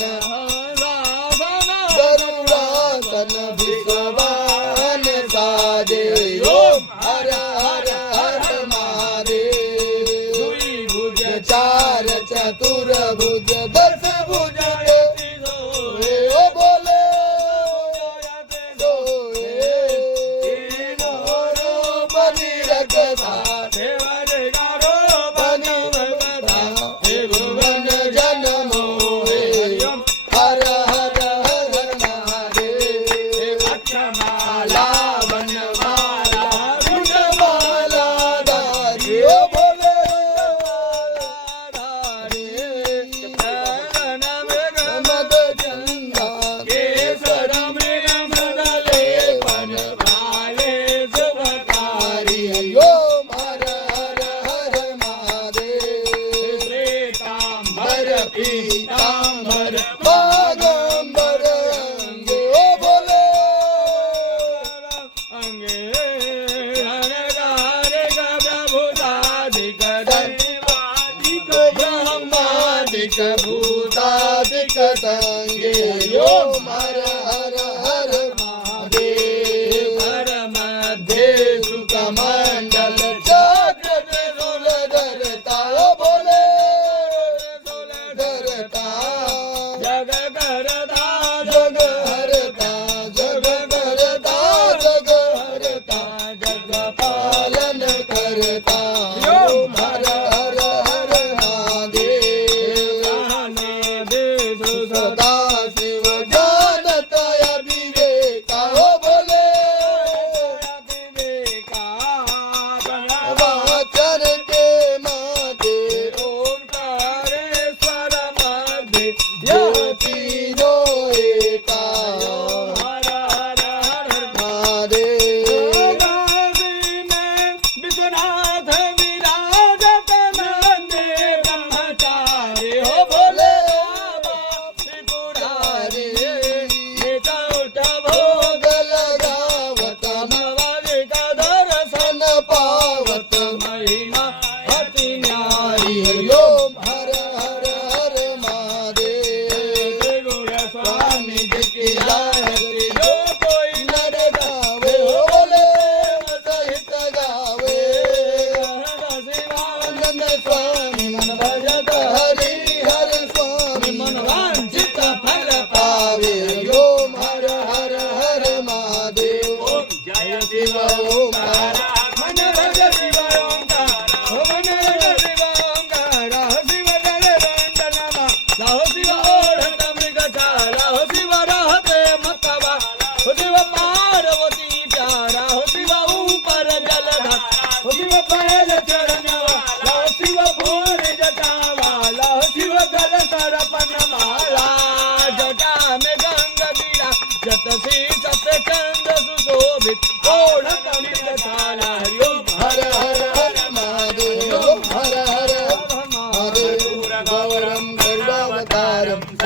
गरुडासन गरुडासन विश्ववान साजे ओम हर हर हर महादेव भुज चार चतुर्भुज दस भुज सोए ओ बोले सोए बनी रखता पीतांबर बागंबर अंगे बोले अंगे प्रभुतादिक दैवादिक ब्रह्मादिक भूतादिक संगे यो हर हर हर महादेव हर मध्य सुख मंडल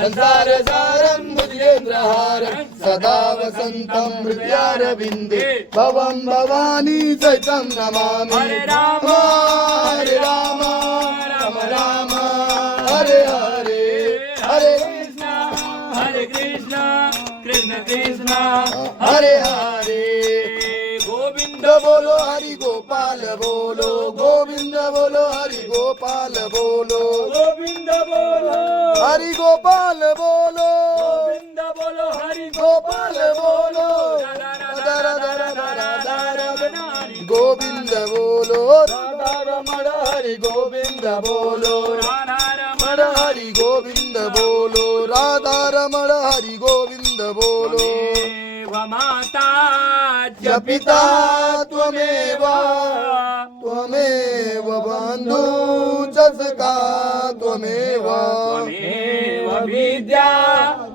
संसार सारं भुजगेन्द्रहारं सदा वसन्तं हृदयारविन्दे भवं भवानी सहितं नमामि हरे राम राम राम हरे हरे हरे कृष्ण कृष्ण कृष्ण हरे हरे गोविंद बोलो हरि गोपाल बोलो गोविंद बोलो हरि गोपाल बोलो गोविंद बोलो हरि गोपाल बोलो गोविंद बोलो हरि गोपाल बोलो गोविंद बोलो राधा रमण हरि गोविंद बोलो राधा रमण हरि गोविंद बोलो राधा रमण हरि गोविंद बोलो माता च पिता त्वमेव त्वमेव बन्धु च सखा त्वमेव त्वमेव विद्या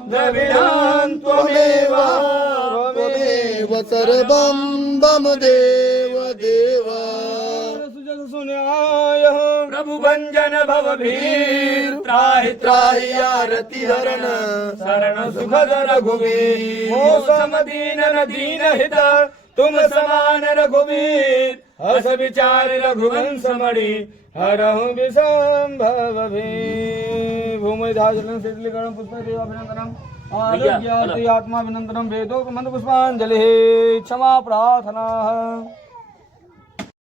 द्रविणं त्वमेव त्वमेव सर्वं मम देव देव प्रभु भंजन भव भीर त्राहि त्राहि आरती हरण शरण सुखद रघुवीर मौसम दीन न दीन हित तुम समान रघुवीर हस विचार रघुवंश मणि हरहु विषम भव भीम वैधाजलं शीतलीकरणं पुष्पदेवाभिनन्दनम् आरोग्यार्थे आत्माभिनन्दनं वेदोक्तमन्त्रपुष्पाञ्जलिः क्षमा प्रार्थना।